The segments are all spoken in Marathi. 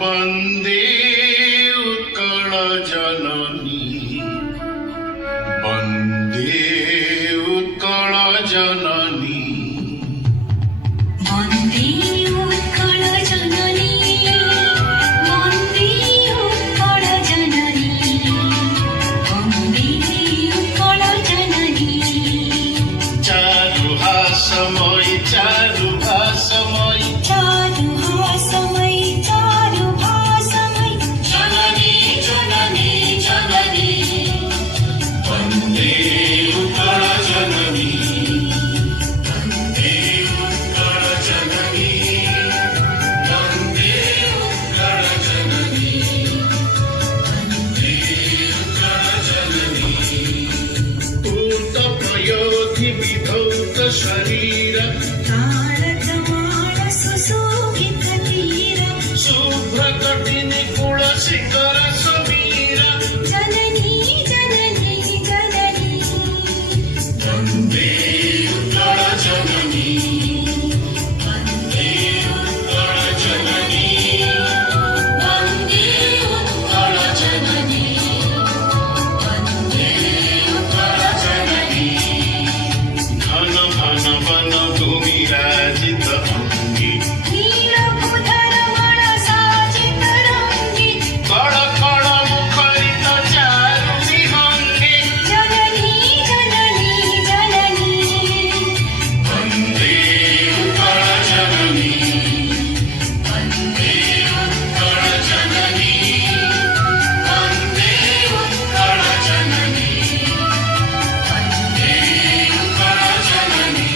वन्दे उत्कल जननी वन्दे उत्कल जननी वन्दे उत्कल जननी वन्दे उत्कल जननी वन्दे उत्कल जननी चारुहासमयी चारुभासमयी चारुहासमयी चारुभासमयी जननी जननी जननी वन्दे उत्कल जननी वन्दे उत्कल जननी वन्दे उत्कल जननी वन्दे उत्कल जननी पूतप्रयोधि विधौत शरीर तारतमाळ सुशोभित तीर शुभ्रकटिनि कुलशिखर समीर जननी जननी जननी वन्दे उत्कल जननी वन्दे उत्कल जननी वन्दे उत्कल जननी वन्दे उत्कल जननी घन घन वन भूमि राजित अंगी नीलभूधरमण साजित रंगी कळ कळ मुखरित चारु विहंगी जननी जननी जननी वन्दे उत्कल जननी वन्दे उत्कल जननी वन्दे उत्कल जननी वन्दे उत्कल जननी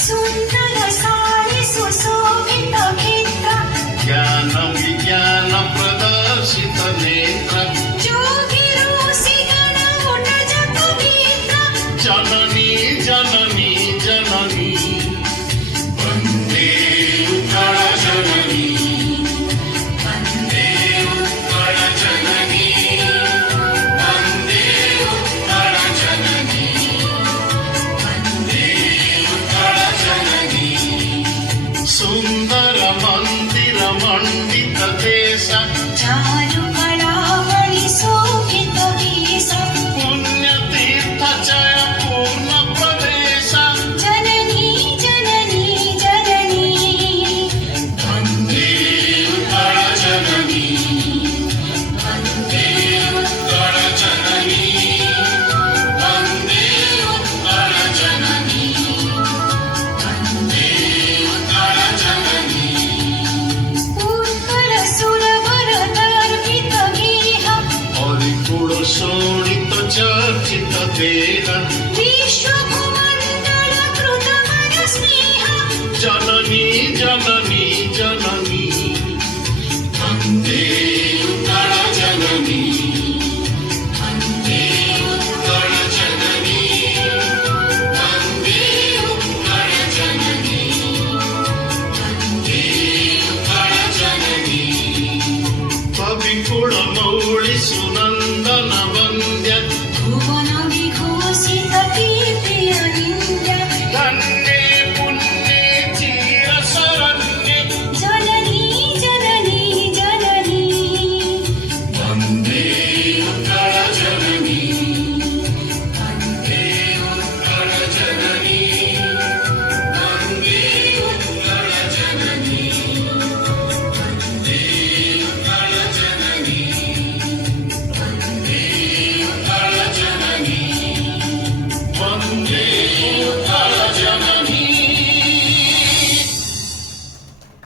सुन्दर सारि सुशोभित क्षेत्र ज्ञान विज्ञान प्रदर्शित नेत्र जोगिरोषि गणमुट जपवित्र जननी जननी जननी वन्दे उत्कल जननी वन्दे उत्कल जननी वन्दे उत्कल जननी वन्दे उत्कल जननी सुन्दर मन्दिर मण्डित देश चारुकलामणि शोभित वेश पुण्यतीर्थ जय पूर्ण प्रदेश जननी जननी जननी वन्दे उत्कल जननी वन्दे उत्कल जननी वन्दे उत्कल जननी वन्दे उत्कल जननी उत्कल सुरवर दर्पित गेह हरिकुल शोणित चर्चित देह विश्वभुमण्डल कृत मन स्नेह जननी जननी जननी